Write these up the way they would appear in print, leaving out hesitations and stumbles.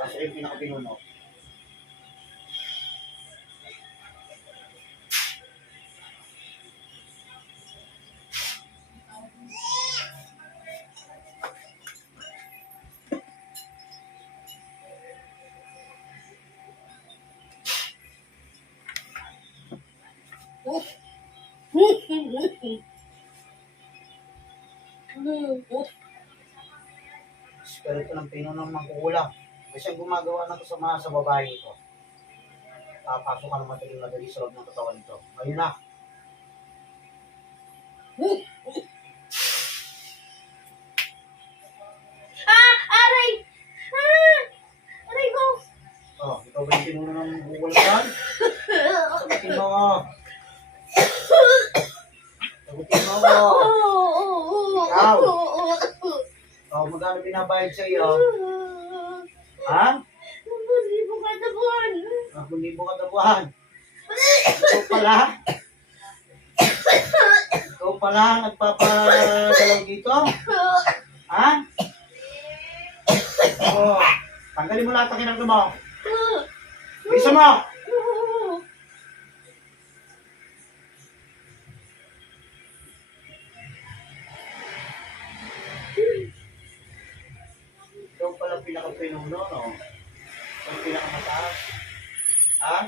Kasi yung pinakapinuno. Espiritu ng pinunong mangkukulam. Kasi ang gumagawa ng kasama sa babae ito. Papasok ka ng madali sa loob ng katawan nito. Ayun na. Aray! Aray ko! Oh, ikaw ba yung pinuno ng mangkukulam? Sagutin mo. Sagutin mo. Ikaw. Oh, magkano binabayad sa iyo? Ha? 10,000 kada buwan. 10,000 kada buwan. Ikaw pala? Ikaw pala nagpapadalaw dito? Ha? Oh, tanggalin mo lahat ang kinagno mo. Bisa mo! Ikaw pala pinaka-pinuno, no? Ikaw pinaka-mataas. Ha?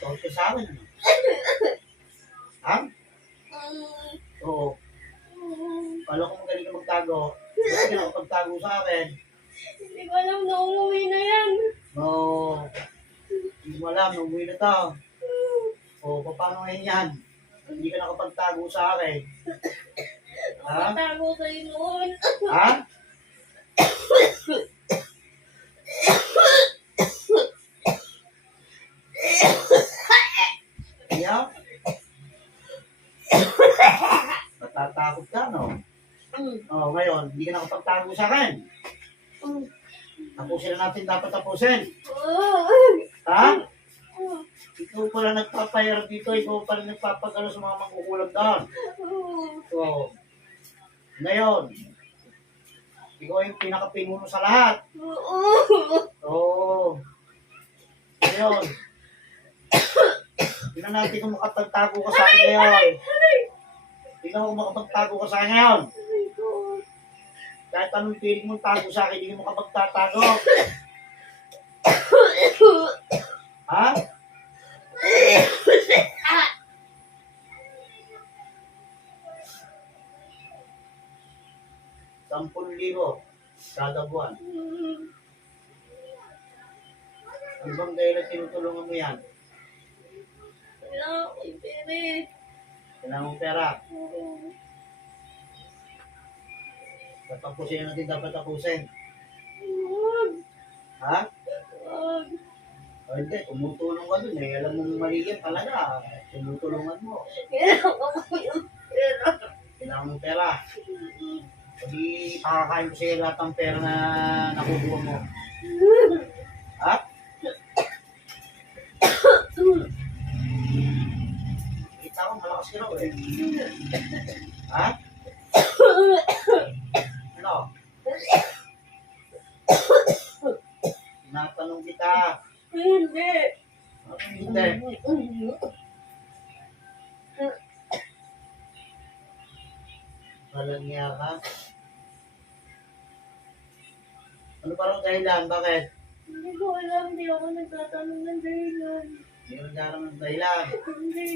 Ikaw sa akin, ano? Ha? Oo. Kala ko magaling ka magtago. Bakit ka nakapagtago sa akin? Hindi ko alam na umuwi na yan. No. Hindi mo alam, umuwi na to. O, paano ngayon yan? Hindi ka nakapagtago sa akin. Ha? Tago kayo noon. Ha? Iya? Natatakot ka, no? O, ngayon, hindi ka nakapagtago sa akin. Tapusin na natin dapat tapusin. Ha? Ikaw pala nagpapahirap dito, ikaw pala nagpapagalo sa mga mangkukulam doon. So, ngayon, ikaw yung pinaka-pinuno sa lahat. Oo. Ngayon, tingnan natin kung makapagtago ka sa akin ngayon. Tingnan kung makapagtago ka sa akin ngayon. Kahit anong piling mong tago sa akin, hindi mo makapagtatago. Ha? 10,000 kada buwan. Ano bang dahilan tinutulungan mo yan? Wala akong pere. Kailangan mong pera. Tapusin na natin dapat tapusin. Ha? O hindi, tumutulong ka dun eh. Alam mong mali yan talaga. Tumutulungan mo. Kailangan ko yung pera. Kailangan mong pera. Hindi pakakain ko sa'yo lahat ng pera na nakukuha mo. Ha? Kita ko, malakas ka raw eh. Ha? Ano? Tinatanong kita. Hindi. Ano hindi? Walang niya ka. Ano parang dahilan? Bakit? Hindi ko alam. Hindi ako nagtatanong ng dahilan. Hindi ka nagkaroon ng dahilan. Hindi.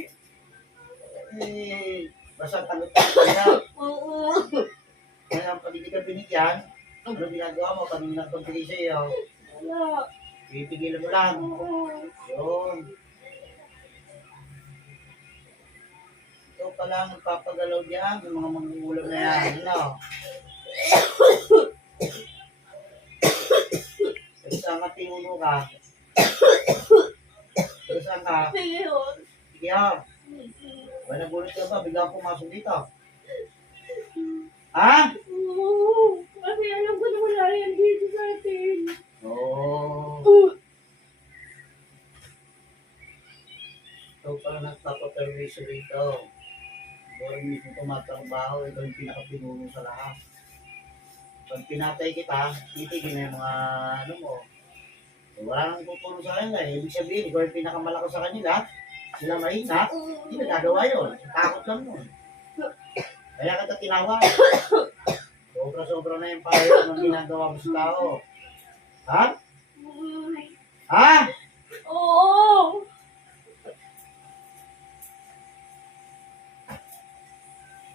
Eh, basta tanggap ka niya. Oo. Kaya pag hindi ka binigyan, ano ginagawa mo? Pag hindi nagpagbigay sa iyo, Wala. pipigilan mo lang. Oo. Yun. Ikaw pala ang nagpapagalaw diyan, yung mga mangugulam na yan. Ano? Saan ka pinuno ka? Saan ka? Sige yun. Sige ha. Ba nagulat ka ba? Bigla pumasok dito. Ha? Oo. Kasi alam ko na wala yan dito sa atin. Oo. Ikaw pala nagpapapermiso dito. Ikaw rin mismo tumatrabaho. Ikaw yung pinakapinuno sa lahat. Pag pinatay kita, titigil na yung mga ano mo. Wala nang tutulong sa kanila eh. Ibig sabihin, ikaw yung pinakamalakas sa kanila, sila mahina, hindi na gagawa yun. Takot lang yun. Kaya kita tinawag. Sobra-sobra na yung payo ng ginagawa mo sa tao. Ha? Ha? Oo.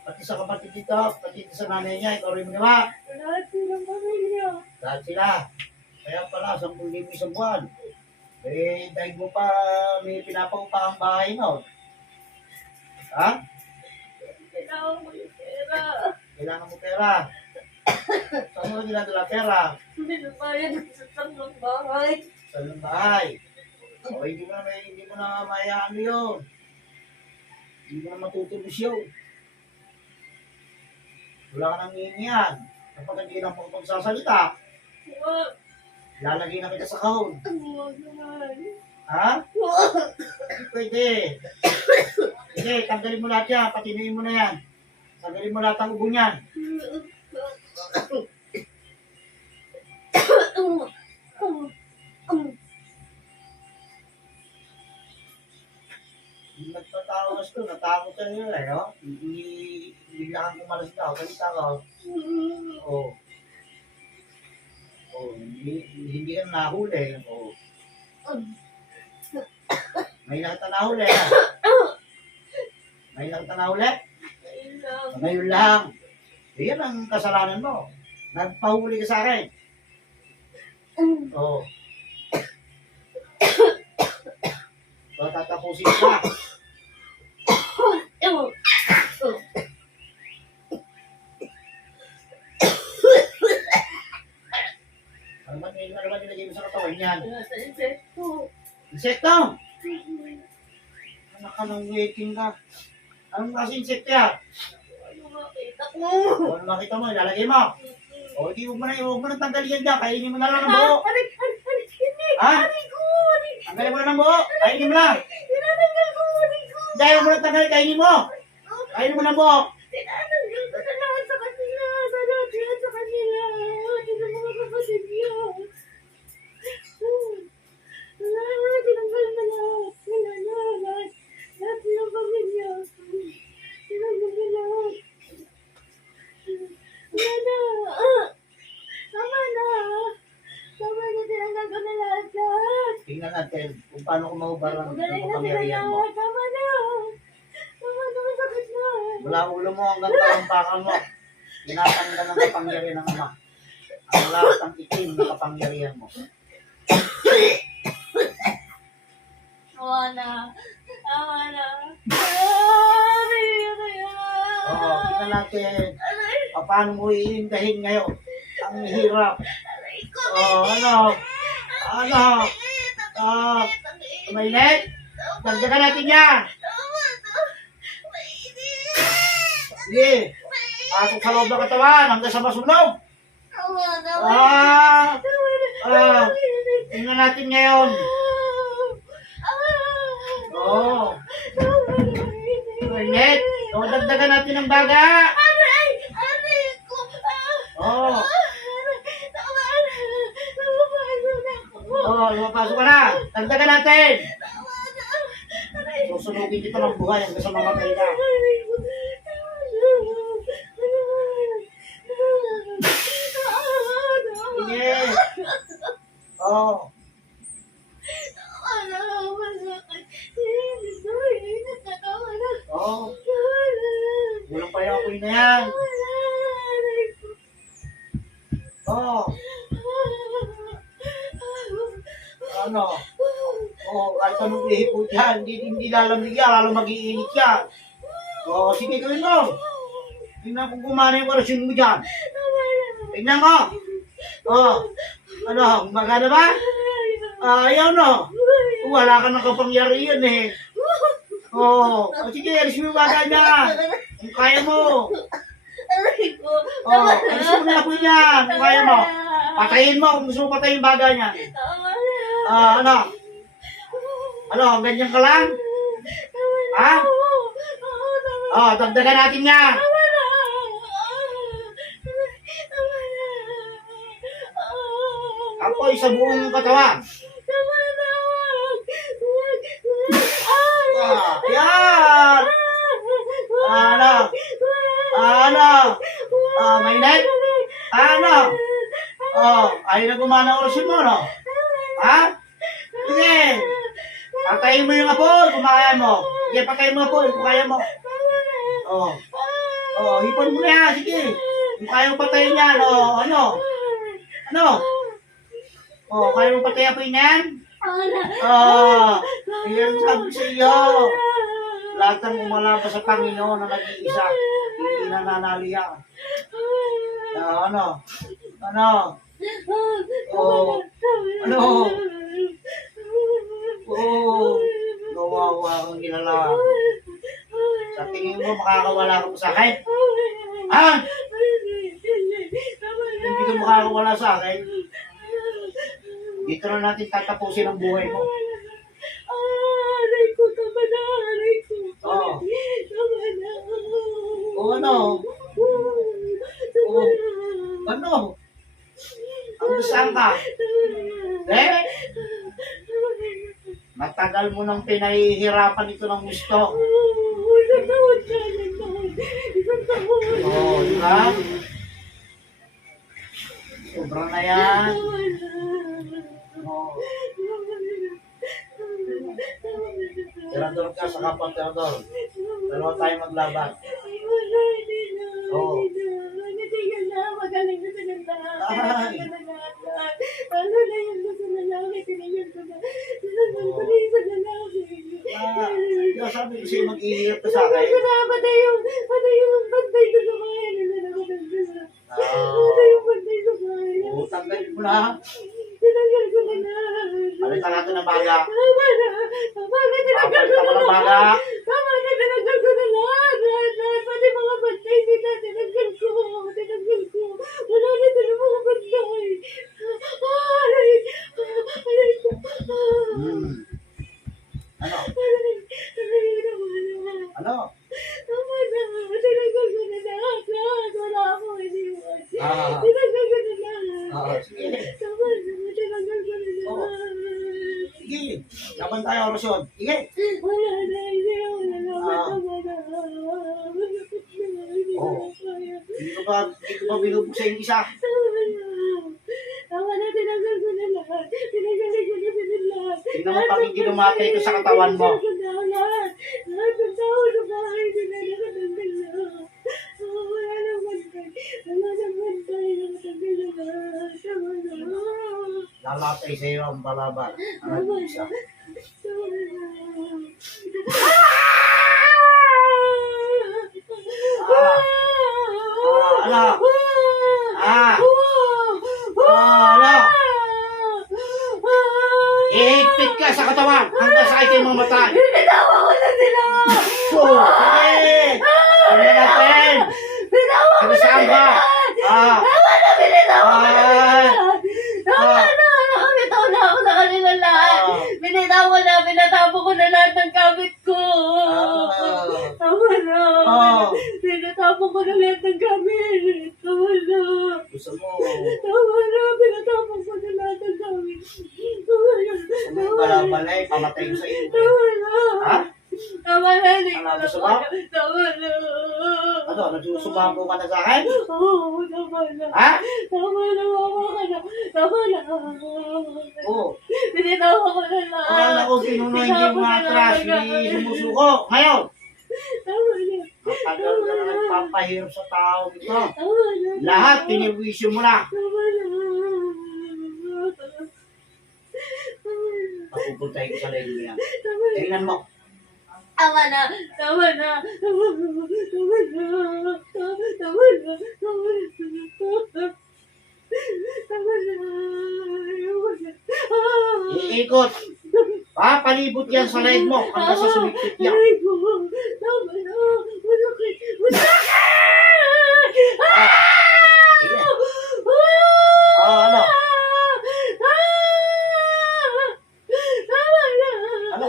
Pati sa kapatid dito, pati sa nanay niya, ikaw rin ginawa. Lahat silang pamilya. Lahat sila. Kaya pala, 10,000 isang buwan. Eh, dahil mo pa may pinapaupa ang bahay mo. Ha? Kailangan ko yung pera. Kailangan mo pera. Saan mo ginadala pera? Hindi na bayad sa tatlong bahay. Sa ng bahay. O, hindi mo na mayaan yun. Hindi mo na matutubos yun. Wala ka nang hihingihan. Kapag hindi ka na magpagsasalita, Wag. lalagay na kita sa kahon. Wag naman. Ha? Wag. Hindi pwede. Sige, tanggalin mo lahat yan. Patinuin mo na yan. Tanggalin mo lahat ang ubo niyan. Yung nagpatawas to, natakot ka nila eh, no? Bigla kang kumalas daw, kalita ka. Oo. Oo, hindi ka nahuli. Oo. May nakita nahuli. May nakita nahuli? Kailangan. Ngayon lang. Yan ang kasalanan mo. Nagpahuli ka sa akin. Oo. So, tatapusin ka. Ano ba nilagay mo sa katawan niyan? Nasa insekto. Insekto! Anak ka ng waiting ka. Anong kasi insekto yan? Ano makita ko? O, ano makita mo, ilalagay mo. O, di huwag mo na tanggalin yan dyan. Kainin mo na lang ng buo. Aray, hindi. Ha? Aray ko. Tanggalin mo na ng buo. Kainin mo na. Tinatanggal ko. Aray ko. Dahil huwag mo na tanggalin, kainin mo. Kainin mo ng buo. Tinatanggal ko na lahat sa kanila. Sa lahat yan sa kanila. Hindi na mga kapatid niya. Tinanggal na lahat. Wala na lahat. Lahat silang pamilya. Tinanggal na lahat. Wala na. Tama na. Tama na. Tinanggal ko na lahat. Tingnan natin kung paano ko mahubar ang Galing na sila kapangyarihan mo. lahat. Tama na. Tama na. Masakit na. Mula ulo mo hanggang talampakan mo. Tinatanggal ng kapangyarihan ng ama. Ang lahat ng itim na kapangyarihan mo. Tama na. Tama na. Aray, aray, Oo, tingnan natin paano mo iindahin ngayon. Ang hirap. aray ko. Oo, ano? Ano? Mainit? Dagdagan natin yan. Sige. Pasok sa loob ng katawan hanggang sa masunog. Tingnan natin ngayon. Oo. Mainit. O, dagdagan natin ng baga. Oo. Oo, lumapasok ka na. Dagdagan natin. Susunugin dito ng buhay hanggang sa mamatay ka. Sige. Oo. Oo. Walang pa yung apoy na yan. Oo. Ano? Oo, kahit anong ihipot yan, hindi lalamig yan, lalo mag-iinit yan. Oo, sige, gawin mo. Tingnan kung kumana yung orasyon mo dyan. Tingnan mo. Oo. Ano, magana ba? Ayaw no. Wala ka ng kapangyarihan eh. Oo. Sige, alis mo yung baga niya. Kung kaya mo. Oo, alis mo na po niya. Kung kaya mo. Patayin mo kung gusto mo patayin yung baga niya. Ano? Ano, ganyan ka lang? Ha? Dagdagan natin niya. sa buong katawan. Tama na, wag. Wag. Yan! Ano? Ano? Mainit? Ano? Ayaw na gumana ang orasyon mo, no? Ha? Sige. Patayin mo yung apoy kung kaya mo. Sige, patayin mo apoy kung kaya mo. Hipon mo na yan. Sige. Kung kaya mo patayin yan, ano? Ano? Kaya mo patayin apoy na yan? Yan sabi sa iyo. Lahat ng umalabas sa Panginoon na nag-iisa, hindi nananaliya. Ano? Ano? Ano? Gawawa kang ginala. Sa tingin mo, makakawala ka sa akin? Ha? Hindi ka makakawala sa akin? Dito na natin tatapusin ang buhay mo. Aray ko, tama na, aray ko. Tama na. Ano? Tama na. Ano? Ang saan ka? Matagal mo nang pinahihirapan ito ng gusto. Isang taon ka, isang taon. Di ba? Sobra na yan. Tirador ka sa kapag tirador. Dalawa tayo maglaban. Natigal na, magaling na sinanda. Ano na yung gusto na namin, tinigil ko na. Sinunod ko na yung lalaki. Di ba sabi ko sa'yo mag-ihirap ka sa akin? Patay yung bantay ko sa bahay. Patay yung bantay sa bahay. Tanggalin mo na. Tinanggal ko na na. Palitan natin ng baga. Tama na. Tinanggal ko na baga. Tama na, tinanggal ko na lahat. Pati mga bantay nila, tinanggal ko. Wala na sila mga bantay. Aray ko. Ano? Aray na. Ano? Tama na, tinanggal ko na lahat. Wala ako iniwan. Ah. Tinanggal ko na lahat. Sige. Tama na, tinanggal ko na lahat. Sige. Laban tayo orasyon. Sige. Wala na, hindi tama na. Hindi ko ba binubuksa yung isa? Tama na, tinanggal ko na lahat. Tinanggal ko na lahat. Tingnan mo pag hindi lumatay ito sa katawan mo. Lahat ng tao sa bahay, tinanggal na. Wala nang bantay. Nakatanggal na lahat. Tama na. Lalatay sa iyo ang balaban. Ang isa. Ano? Ano? Ihigpit ka sa katawan hanggang sa akin mamatay. Binawa ko na sila! Sige! Ano natin? Binawa ko Ano na saan sila! ba? Tama na, binitawa ko na Ah. lahat! Tama na, nakabitaw na ako sa kanila lahat! Binitaw ko na, binatapo ko na lahat ng gamit ko! Tama na! Binatapo ko na lahat ng gamit! Tama na! Gusto mo? Tama na, binatapo ko na lahat ng gamit! Tama na! Gusto mo yung balabalay? Pamatay ko sa iyo. Tama na! Ha? Tama na, hindi ko Ano, na gusto mo? Tama na! Ano? Nagsusumamo ka na sa akin? Oo, tama na. Ha? Tama na, mama ka na. Tama na. Oo. Binitawa ko na lahat. Akala ko tinunay yung mga trash, hindi sumusuko. Ngayon, Tama na. matagal ka na nagpapahirap sa tao dito. Tama na. Lahat, piniwisyo mo na. Tama na. Papupuntahin ko sa leg mo yan. Tama na. Tingnan mo. Tama na. Tama na. Tama na. Tama na. Tama na. Tama na. Iikot. Papalibot yan sa leg mo hanggang sa sumikit yan. Aray ko. Tama na. Masakit. Sige. Ano? Tama na. Ano?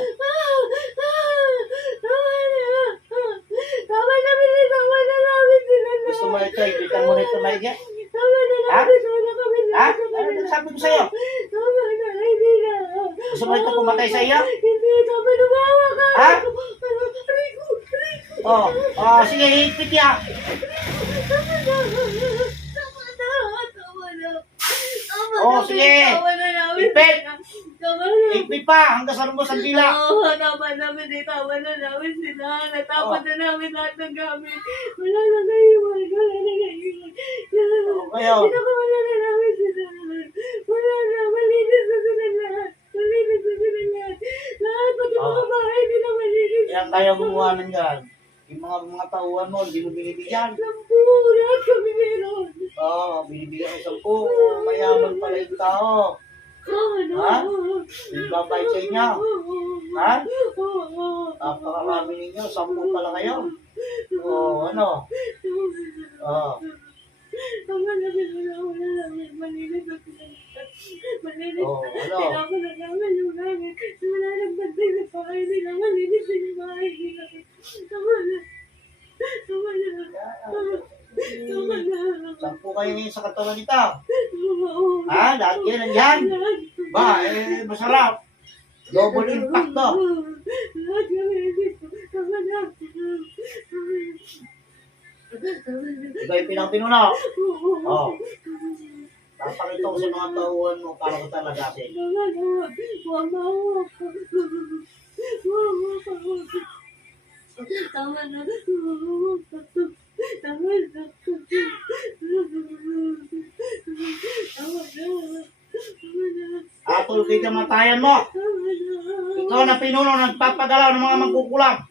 Tama na, binitawa na namin sila na. Gusto mo ito, ibitan mo na ito, Maigya? Tama na, Ha? nabitaw na kami Ha? lahat sa Ano kanila. sabi ko sa'yo? Tama Gusto mo ito pumatay sa iyo? Hindi, tama na bawa ka. Ha? Rico. Oh, sige, higpit ya. Tama na. Oh, sige. Tama na namin. Higpit. Tama na. Higpit pa, hanggang sa rumos ang dila. Oo, tama namin. Tama na namin sila. Natapon na namin lahat ng gamit. Wala na naiwan. Ngayon. Pinakawala na namin sila. Wala na. Malinis na sila lahat. Lahat pati mga bahay nila malinis. Kaya kaya gumawa ng yan. Yung mga tauhan mo, hindi mo binibigyan. Lampu, lahat kami meron. Binibigyan ko 10. Mayaman pala yung tao. Ano? Ha? Ibabay sa inyo. Ha? Oo. Napakarami ninyo, 10 pala kayo. Ano? Tama na wala namin. Malinis na sila. Malinis na. Ano? Tinapon na namin yung namin. Wala nang banday sa bahay nila. Malinis na yung bahay nila. Tama na. Tama na. Tama na. 10 kayo ngayon sa katawan nito. Oo. Ha? Lahat kayo nandyan? Ba, masarap. Double impact to. Lahat kami dito. Tama na. Iba yung pinang-pinuno. Oo. Papakita ko sa mga tauhan mo para ko talaga atin. Tama na. Mamawa ka. Mamawa ka. Tama na. Tama na. Tama na. Atol kay kamatayan mo. Ikaw na pinuno nagpapagalaw ng mga mangkukulam.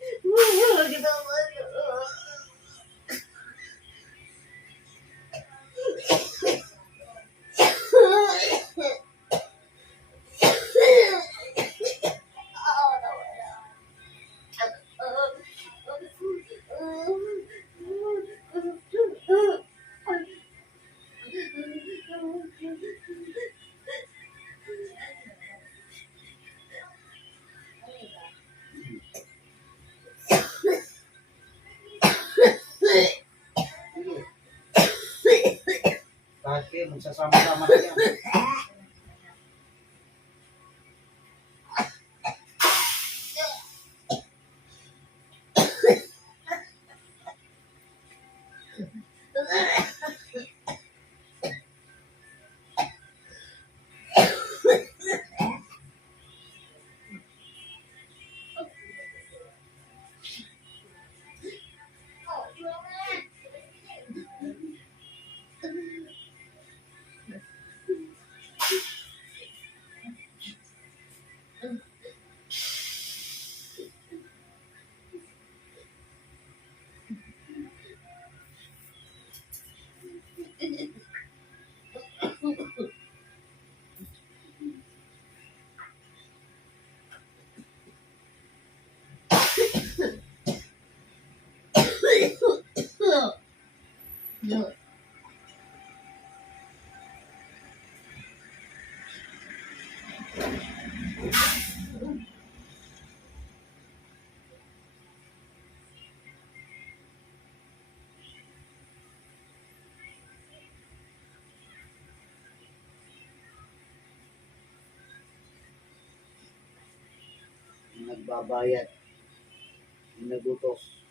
Bakit? Magsasama-sama na yan. Nagbabayad. Nagutos.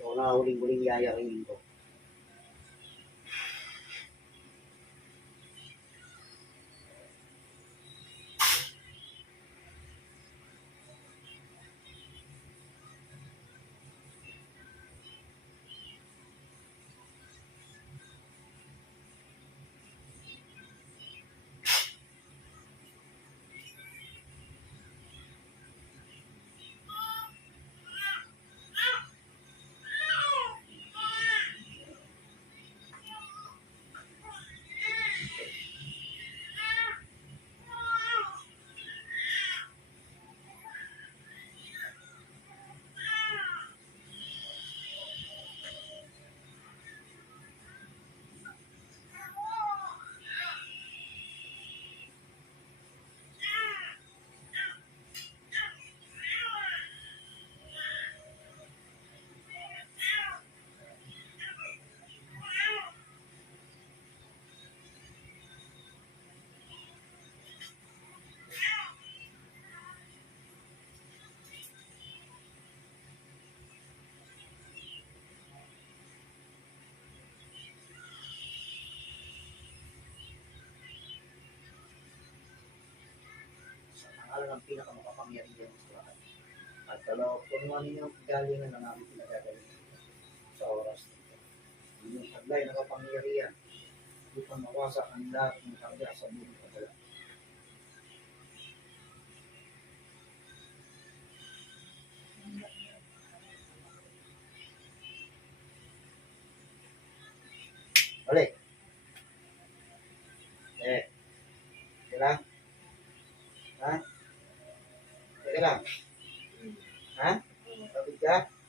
So na huling-huling yayaringin ko. pangalan ng pinakamakapangyarihan sa lahat. At kung ano yung galingan na namin pinagagaling sa oras nito. Yung taglay na kapangyarihan upang mawasak ang lahat ng karga sa buong kadala. Balik. Sige lang. Ha? Sige lang. Ha? Kapit ka?